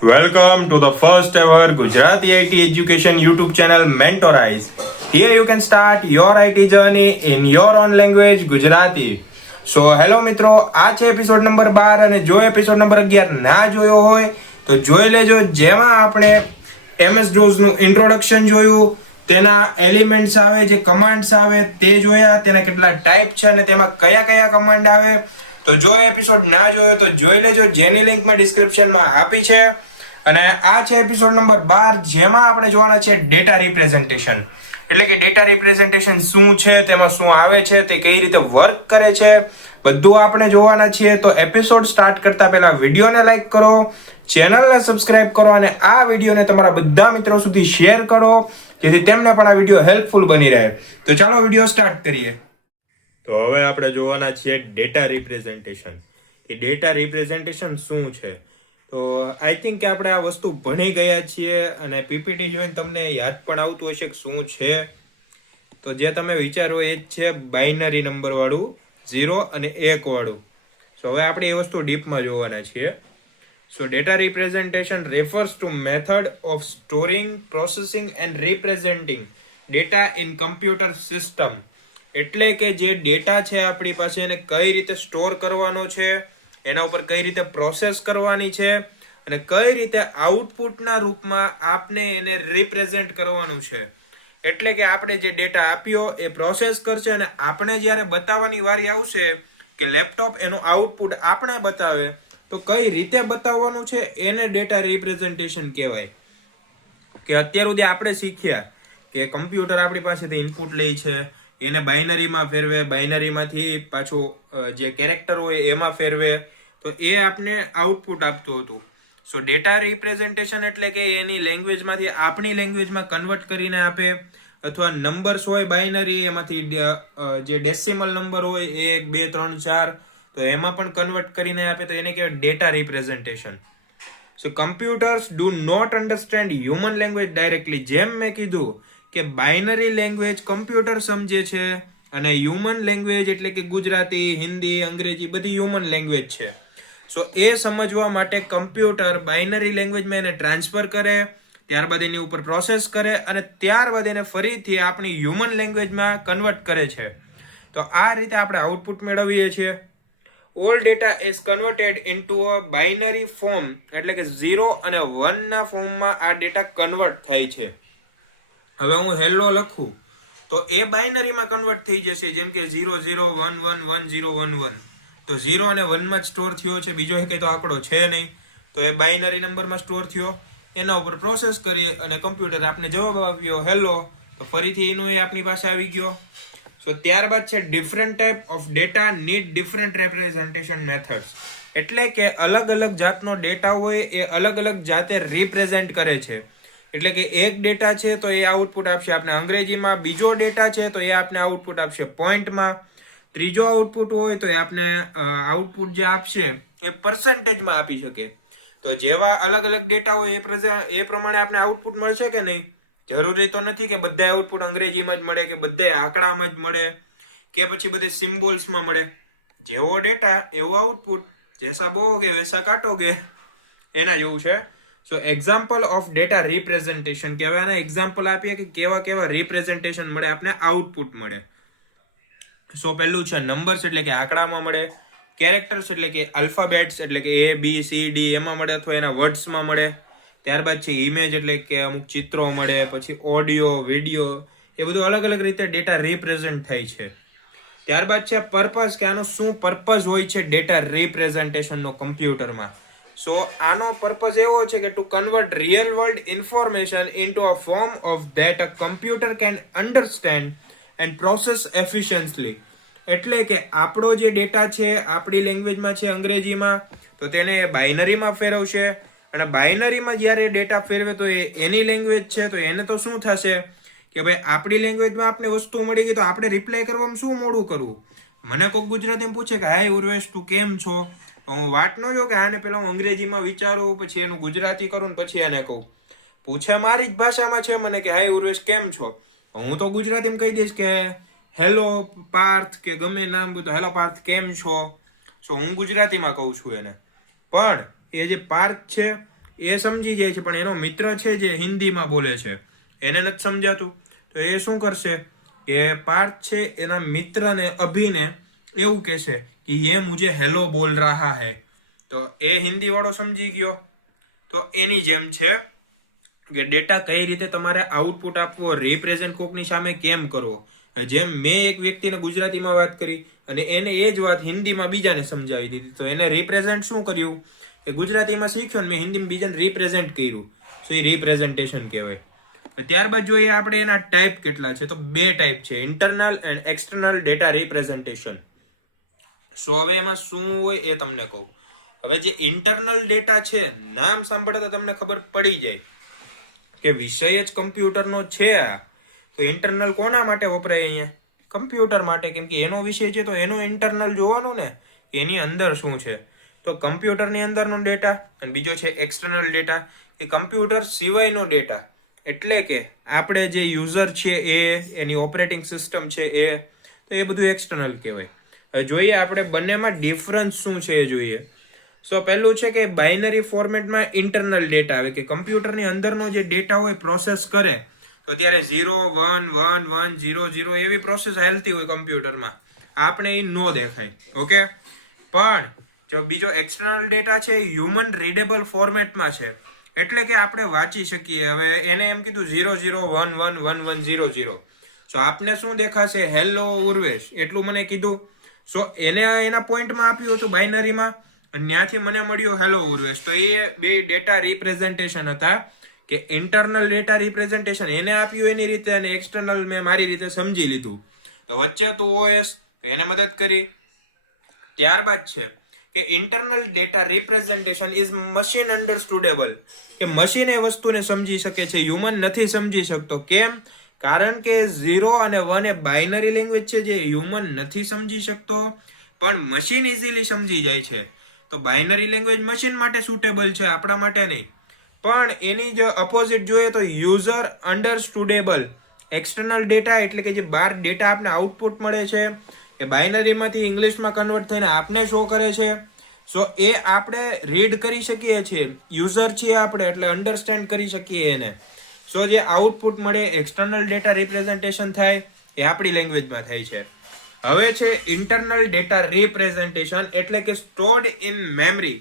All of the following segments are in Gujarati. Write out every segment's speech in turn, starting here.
Welcome to the first ever Gujarati IT education YouTube channel Mentorize. Here you can start your IT journey in your own language Gujarati. So hello મિત્રો, આ છે એપિસોડ નંબર 12 અને જો એપિસોડ નંબર 11 ના જોયો હોય તો જોઈ લેજો, જેમાં આપણે MS DOS નું ઇન્ટ્રોડક્શન જોયું, તેના એલિમેન્ટ્સ આવે, જે કમાન્ડ્સ આવે તે જોયા, તેના કેટલા ટાઈપ છે અને તેમાં કયા કયા કમાન્ડ આવે. તો જો એપિસોડ ના જોયો તો જોઈ લેજો, જેની લિંક મેં ડિસ્ક્રિપ્શનમાં આપી છે. અને આ છે એપિસોડ નંબર 12, જેમાં આપણે જોવાના છે ડેટા રિપ્રેઝન્ટેશન. એટલે કે ડેટા રિપ્રેઝન્ટેશન શું છે, તેમાં શું આવે છે, તે કઈ રીતે વર્ક કરે છે, બધું આપણે જોવાના છીએ. તો એપિસોડ સ્ટાર્ટ કરતા પહેલા વિડીયોને લાઈક કરો, ચેનલને સબસ્ક્રાઇબ કરો અને આ વિડીયોને તમારા બધા મિત્રો સુધી શેર કરો, જેથી તેમને પણ આ વિડીયો હેલ્પફુલ બની રહે. તો ચાલો વિડીયો સ્ટાર્ટ કરીએ. તો હવે આપણે જોવાના છીએ ડેટા રિપ્રેઝન્ટેશન. કે ડેટા રિપ્રેઝન્ટેશન શું છે. તો આઈ થિંક કે આપણે આ વસ્તુ ભણી ગયા છીએ અને પીપીટી જોઈને તમને યાદ પણ આવતું હશે કે શું છે. તો જે તમે વિચારો એ જ છે બાઇનરી નંબર વાળું, 0 અને 1 વાળું. સો હવે આપણે એ વસ્તુ ડીપમાં જોવાના છીએ. So data representation refers to method of storing, processing and representing data in computer system. એટલે કે જે ડેટા છે આપણી પાસે, એને કઈ રીતે સ્ટોર કરવાનો છે, એના ઉપર કઈ રીતે પ્રોસેસ કરવાની છે અને કઈ રીતે આઉટપુટના રૂપમાં આપને એને રિપ્રેઝેન્ટ કરવાનું છે. એટલે કે આપણે જે ડેટા આપ્યો એ પ્રોસેસ કરશે અને આપણે જ્યારે બતાવવાની વારી આવશે કે લેપટોપ એનું આઉટપુટ આપણે બતાવે, તો કઈ રીતે બતાવવાનું છે એને ડેટા રિપ્રેઝન્ટેશન કહેવાય. કે અત્યાર સુધી આપણે શીખ્યા કે કમ્પ્યુટર આપણી પાસેથી ઇનપુટ લે છે, એને બાઇનરીમાં ફેરવે, બાઇનરીમાંથી પાછું જે કેરેક્ટર હોય એમાં ફેરવે, તો એ આપને આઉટપુટ આપતું હતું. સો ડેટા રિપ્રેઝન્ટેશન એટલે કે એની લેંગ્વેજમાંથી આપણી લેંગ્વેજમાં કન્વર્ટ કરીને આપે, અથવા નંબર્સ હોય બાઇનરી, એમાંથી જે ડેસિમલ નંબર હોય 1, 2, 3, 4, તો એમાં પણ કન્વર્ટ કરીને આપે, તો એને કહેવાય data representation. So computers do not understand human language directly. જેમ મેં કીધું કે બાઇનરી લેંગ્વેજ કમ્પ્યુટર સમજે છે અને હ્યુમન લેંગ્વેજ એટલે કે ગુજરાતી, હિન્દી, અંગ્રેજી બધી હ્યુમન લેંગ્વેજ છે. સો એ સમજવા માટે કમ્પ્યુટર બાઇનરી લેંગ્વેજમાં એને ટ્રાન્સફર કરે, ત્યારબાદ એની ઉપર પ્રોસેસ કરે અને ત્યારબાદ એને ફરીથી આપણી હ્યુમન લેંગ્વેજમાં કન્વર્ટ કરે છે. તો આ રીતે આપણે આઉટપુટ મેળવીએ છીએ. All data is converted into a binary form, એટલે કે 0 અને 1 ના ફોર્મમાં આ ડેટા કન્વર્ટ થાય છે. હવે હું હેલો લખું તો એ બાઇનરીમાં કન્વર્ટ થઈ જશે, જેમ કે 0 0 1 1 1 0 1 1. તો 0 અને 1 માં જ સ્ટોર થયો છે, બીજો કઈ તો આંકડો છે નહીં, તો એ બાઇનરી નંબરમાં સ્ટોર થયો. એના ઉપર પ્રોસેસ કરીએ અને કમ્પ્યુટર આપણે જવાબ આપ્યો હેલો, તો ફરીથી એનો એ આપણી પાસે આવી ગયો. સો ત્યારબાદ છે different type of data need different representation methods. એટલે કે અલગ અલગ જાતનો ડેટા હોય એ અલગ અલગ જાતે રિપ્રેઝેન્ટ કરે છે. એટલે કે એક ડેટા છે તો એ આઉટપુટ આપશે આપણે અંગ્રેજીમાં, બીજો ડેટા છે તો એ આપણે આઉટપુટ આપશે પોઈન્ટમાં, ત્રીજો આઉટપુટ હોય તો એ આપણે આઉટપુટ જે આપશે એ પર્સન્ટેજમાં આપી શકે. તો જેવા અલગ અલગ ડેટા હોય એ પ્રમાણે આપણે આઉટપુટ મળશે કે નહીં. જરૂરી તો નથી કે બધા આઉટપુટ અંગ્રેજીમાં જ મળે, કે બધા આંકડામાં જ મળે, કે પછી બધે સિમ્બોલ્સમાં મળે. જેવો ડેટા એવો આઉટપુટ, જૈસા બોઓગે વૈસા કાટોગે, એના જેવું છે. સો એક્ઝામ્પલ ઓફ ડેટા રિપ્રેઝન્ટેશન, કે હવે આના એક્ઝામ્પલ આપીએ કે કેવા કેવા રિપ્રેઝન્ટેશન મળે, આપણે આઉટપુટ મળે. સો પહેલું છે નંબર્સ, એટલે કે આંકડામાં મળે. કેરેક્ટર્સ એટલે કે આલ્ફાબેટ્સ, એટલે કે ABCD એમાં મળે અથવા એના વર્ડ્સમાં મળે. ત્યારબાદ છે ઇમેજ, એટલે કે અમુક ચિત્રો મળે. પછી ઓડિયો, વિડીયો, એ બધું અલગ અલગ રીતે ડેટા રિપ્રેઝન્ટ થાય છે. ત્યારબાદ છે પર્પઝ, કે આનો શું પર્પઝ હોય છે ડેટા રિપ્રેઝન્ટેશનનો કમ્પ્યુટરમાં. સો આનો પર્પઝ એવો છે કે two convert real world information into a form of that a computer can understand and process efficiently. એટલે કે આપણો જે ડેટા છે આપણી લેંગ્વેજમાં છે અંગ્રેજીમાં, તો તેને બાઇનરીમાં ફેરવશે અને બાઇનરીમાં જ્યારે ડેટા ફેરવે તો એ એની લેંગ્વેજ છે, તો એને તો શું થશે કે ભાઈ આપણી લેંગ્વેજમાં આપણે વસ્તુ મળી ગઈ, તો આપણે રિપ્લાય કરવામાં શું મોડું કરવું. મને કોઈક ગુજરાતીમાં પૂછે કે હાય ઉર્વેશ તું કેમ છો, હું વાટ ન જો કે આને પેલા હું અંગ્રેજીમાં વિચારું, પછી એનું ગુજરાતી કરું ને પછી એને કહું. પૂછે મારી જ ભાષામાં છે મને કે હાય ઉર્વેશ કેમ છો, હું તો ગુજરાતીમાં કહી દઈશ કે હેલો પાર્થ, કે ગમે નામ તો હેલો પાર્થ કેમ છો. સો હું ગુજરાતીમાં કહું છું એને. પણ એ જે પાર્થ છે એ સમજી જાય છે, પણ એનો મિત્ર છે જે હિન્દીમાં બોલે છે એને નથી સમજાતું, તો એ શું કરશે કે પાર્થ છે એના મિત્રને અભિને એવું કહેશે કે ये मुझे हेलो बोल रहा है, તો એ હિન્દી વાળો સમજી ગયો. તો એની જેમ છે કે ડેટા કઈ રીતે તમારે આઉટપુટ આપવો, રિપ્રેઝન્ટ કોકની સામે કેમ કરવો. જેમ મેં એક વ્યક્તિને ગુજરાતીમાં વાત કરી અને એને એ જ વાત હિન્દીમાં બીજાને સમજાવી દીધી, તો એને રિપ્રેઝન્ટ શું કર્યું કે ગુજરાતીમાં શીખ્યો ને મેં હિન્દીમાં બીજાને રિપ્રેઝન્ટ કર્યું, તો એ રિપ્રેઝન્ટેશન કહેવાય. ત્યારબાદ જોઈએ આપણે એના ટાઈપ કેટલા છે, તો 2 ટાઈપ છે, internal and external data representation. So હવે એમાં શું હોય એ તમને કહું. હવે જે ઇન્ટરનલ ડેટા છે, નામ સાંભળતા તમને ખબર પડી જાય કે વિષય જ કમ્પ્યુટરનો છે આ, તો ઇન્ટરનલ કોના માટે વપરાય અહીંયા? કમ્પ્યુટર માટે, કેમ કે એનો વિષય છે તો એનો ઇન્ટરનલ જોવાનું ને, એની અંદર શું છે. તો કમ્પ્યુટરની અંદરનો ડેટા અને બીજો છે એક્સટર્નલ ડેટા, એ કમ્પ્યુટર સિવાયનો ડેટા, એટલે કે આપણે જે યુઝર છે એ, એની ઓપરેટિંગ સિસ્ટમ છે એ, તો એ બધું એક્સટર્નલ કહેવાય. હવે જોઈએ આપણે બંનેમાં ડિફરન્સ શું છે એ જોઈએ. સો પહેલું છે કે બાઇનરી ફોર્મેટમાં ઇન્ટરનલ ડેટા આવે, કે કમ્પ્યુટરની અંદરનો જે ડેટા હોય પ્રોસેસ કરે તો ત્યારે 0 1 1 1 0 0 એવી પ્રોસેસ હાલતી હોય કમ્પ્યુટરમાં, આપણે એ નો દેખાય. ઓકે, પણ જો બીજો એક્સટર્નલ ડેટા છે હ્યુમન રીડેબલ ફોર્મેટમાં છે, એટલે કે આપણે વાંચી શકીએ. હવે એને એમ કીધું 0 0 1 1 1 1 0 0, સો આપને શું દેખાશે? હેલો ઉર્વેશ, એટલું મને કીધું. સો એને એના પોઈન્ટમાં આપ્યું હતું બાઇનરીમાં, અને ત્યાંથી મને મળ્યું હેલો ઉર્વેશ. તો એ બે ડેટા રિપ્રેઝન્ટેશન હતા, કે ઇન્ટરનલ ડેટા રિપ્રેઝન્ટેશન એને આપ્યું એની રીતે અને એક્સટર્નલ મેં મારી રીતે સમજી લીધું. તો વચ્ચે તો ઓએસ એને મદદ કરી. ત્યારબાદ છે કે internal data representation is machine understandable, કે મશીન એ વસ્તુને સમજી શકે છે, હ્યુમન નથી સમજી શકતો. કેમ? કારણ કે 0 અને 1 એ બાઇનરી લેંગ્વેજ છે જે હ્યુમન નથી સમજી શકતો, પણ મશીન ઇઝીલી સમજી જાય છે. તો બાઇનરી લેંગ્વેજ મશીન માટે સુટેબલ છે, આપણા માટે નહીં. પણ એની જો અપોઝિટ જોઈએ તો યુઝર અન્ડરસ્ટુડેબલ એક્સટર્નલ ડેટા, એટલે કે જે બહાર ડેટા આપને આઉટપુટ મળે છે એ બાઇનરીમાંથી ઇંગ્લિશમાં કન્વર્ટ થઈને આપને શો કરે છે. સો એ આપણે રીડ કરી શકીએ છીએ, યુઝર છીએ આપણે, એટલે અન્ડરસ્ટેન્ડ કરી શકીએ એને. સો જે આઉટપુટ મળે એક્સટર્નલ ડેટા રિપ્રેઝન્ટેશન થાય એ આપણી લેંગ્વેજમાં થાય છે. હવે છે ઇન્ટરનલ ડેટા રિપ્રેઝન્ટેશન, એટલે કે સ્ટોર્ડ ઇન મેમરી,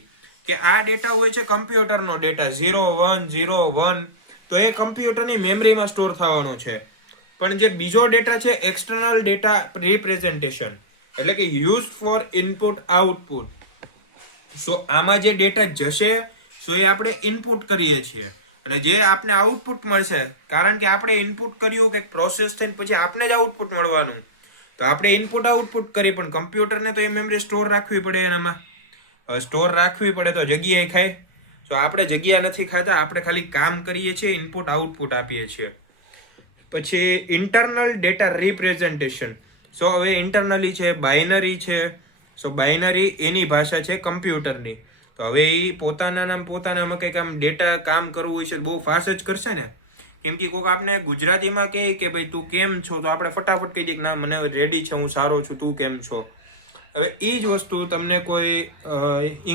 કે આ ડેટા હોય છે કમ્પ્યુટરનો ડેટા 0 1 0 1, તો એ કમ્પ્યુટરની મેમરીમાં સ્ટોર થવાનો છે. પણ જે બીજો ડેટા છે એક્સટર્નલ ડેટા રિપ્રેઝન્ટેશન, એટલે કે યુઝ ફોર ઇનપુટ આઉટપુટ. સો આમાં જે ડેટા જશે સો એ આપણે ઇનપુટ કરીએ છીએ, અને જે આપને આઉટપુટ મળશે, કારણ કે આપણે ઇનપુટ કર્યું કે પ્રોસેસ થઈને પછી આપને જ આઉટપુટ મળવાનું, તો આપણે ઇનપુટ આઉટપુટ કરીએ, પણ કમ્પ્યુટરને તો એ મેમરી સ્ટોર રાખવી પડે. એનામાં સ્ટોર રાખવી પડે તો જગ્યાએ ખાય. તો આપણે જગ્યા નથી ખાતા, આપણે ખાલી કામ કરીએ છીએ, ઇનપુટ આઉટપુટ આપીએ છીએ. પછી ઇન્ટરનલ ડેટા રિપ્રેઝન્ટેશન. સો હવે ઇન્ટરનલી છે, બાઇનરી છે. સો બાઇનરી એની ભાષા છે કમ્પ્યુટરની, તો હવે એ પોતાનામાં કંઈક આમ ડેટા કામ કરવું હોય છે બહુ ફાસ્ટ જ કરશે ને. કેમ કે કોઈક આપણે ગુજરાતીમાં કહે કે ભાઈ તું કેમ છો, તો આપણે ફટાફટ કહી દઈએ કે ના મને રેડી છે, હું સારો છું, તું કેમ છો. હવે એ જ વસ્તુ તમને કોઈ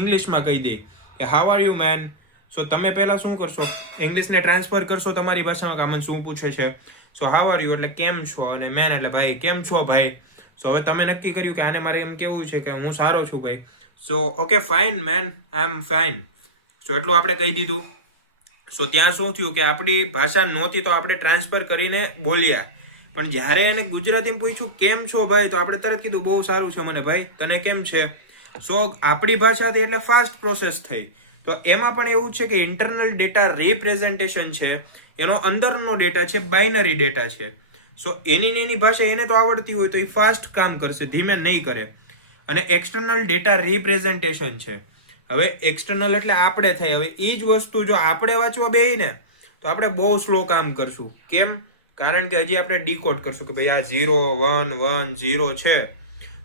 ઇંગ્લિશમાં કહી દે કે હાઉ આર યુ મેન, સો તમે પહેલા શું કરશો? ઇંગ્લિશને ટ્રાન્સફર કરશો તમારી ભાષામાં કે આમાં શું પૂછે છે. સો હાઉ આર યુ એટલે કેમ છો, અને મેન એટલે ભાઈ, કેમ છો ભાઈ. સો હવે તમે નક્કી કર્યું કે આને મારે એમ કેવું છે કે હું સારો છું ભાઈ. So okay fine man, I am fine. So એટલું આપણે કહી દીધું. સો ત્યાં શું થયું કે આપણી ભાષા નહોતી તો આપણે ટ્રાન્સફર કરીને બોલ્યા, પણ જ્યારે એને ગુજરાતીમાં પૂછ્યું કેમ છો ભાઈ, તો આપણે તરત કીધું બહુ સારું છે મને ભાઈ, તને કેમ છે. સો આપણી ભાષા હતી એટલે ફાસ્ટ પ્રોસેસ થઈ. તો એમાં પણ એવું છે કે ઇન્ટરનલ ડેટા રિપ્રેઝન્ટેશન છે, એનો અંદરનો ડેટા છે બાઇનરી ડેટા છે. સો એની ભાષા એને તો આવડતી હોય તો એ ફાસ્ટ કામ કરશે, ધીમે નહીં કરે. અને એક્સટર્નલ ડેટા રિપ્રેઝન્ટેશન છે. હવે એક્સટર્નલ એટલે આપણે થાય. હવે એ જ વસ્તુ જો આપણે વાંચવા બેહીએ ને તો આપણે બહુ સ્લો કામ કરશું. કેમ? કારણ કે હજી આપણે ડીકોડ કરશું કે ભાઈ આ 0 1 1 0 છે,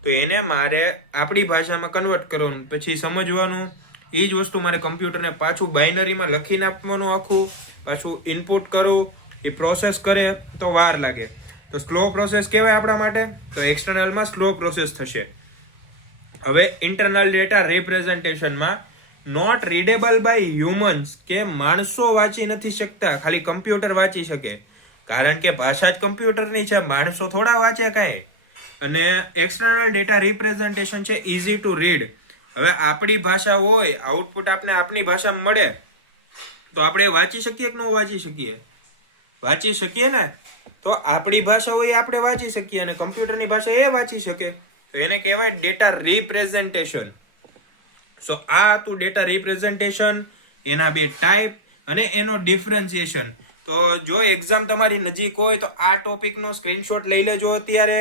તો એને મારે આપણી ભાષામાં કન્વર્ટ કરવાનું, પછી સમજવાનું. એ જ વસ્તુ મારે કમ્પ્યુટરને પાછું બાઇનરીમાં લખીને આપવાનું, આખું પાછું ઇનપુટ કરું, એ પ્રોસેસ કરે તો વાર લાગે. તો સ્લો પ્રોસેસ કહેવાય આપણા માટે, તો એક્સટર્નલમાં સ્લો પ્રોસેસ થશે. હવે ઇન્ટરનલ ડેટા રિપ્રેઝન્ટેશનમાં નોટ રીડેબલ બાય હ્યુમન્સ, કે માણસો વાંચી નથી શકતા, ખાલી કમ્પ્યુટર વાંચી શકે. કારણ કે ભાષા જ કમ્પ્યુટરની છે, માણસો થોડા વાંચે કાંઈ. અને એક્સટર્નલ ડેટા રિપ્રેઝન્ટેશન છે ઇઝી ટુ રીડ. હવે આપણી ભાષા હોય, આઉટપુટ આપણે આપણી ભાષામાં મળે તો આપણે વાંચી શકીએ કે ન વાંચી શકીએ? વાંચી શકીએ ને. તો આપણી ભાષા હોય આપણે વાંચી શકીએ અને કમ્પ્યુટરની ભાષા એ વાંચી શકે, તો એને કહેવાય ડેટા રિપ્રેઝન્ટેશન. સો આ હતું ડેટા રિપ્રેઝન્ટેશન, એના બે ટાઈપ અને એનો ડિફરન્સિએશન. તો જો એક્ઝામ તમારી નજીક હોય તો આ ટોપિકનો સ્ક્રીનશોટ લઈ લેજો અત્યારે,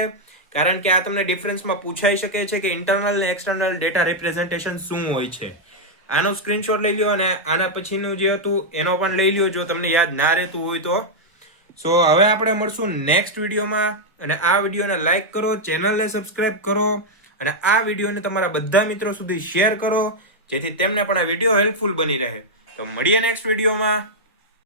કારણ કે આ તમને ડિફરન્સમાં પૂછાઈ શકે છે કે ઇન્ટરનલ ને એક્સટર્નલ ડેટા રિપ્રેઝન્ટેશન શું હોય છે. આનો સ્ક્રીનશોટ લઈ લ્યો અને આના પછીનું જે હતું એનો પણ લઈ લ્યો જો તમને યાદ ના રહેતું હોય તો. સો હવે આપણે મળશું નેક્સ્ટ વિડીયોમાં, અને આ વિડીયોને લાઈક કરો, ચેનલને સબસ્ક્રાઇબ કરો અને આ વિડીયોને તમારા બધા મિત્રો સુધી શેર કરો, જેથી તેમને પણ આ વિડીયો હેલ્પફુલ બની રહે. તો મળીએ નેક્સ્ટ વિડીયોમાં.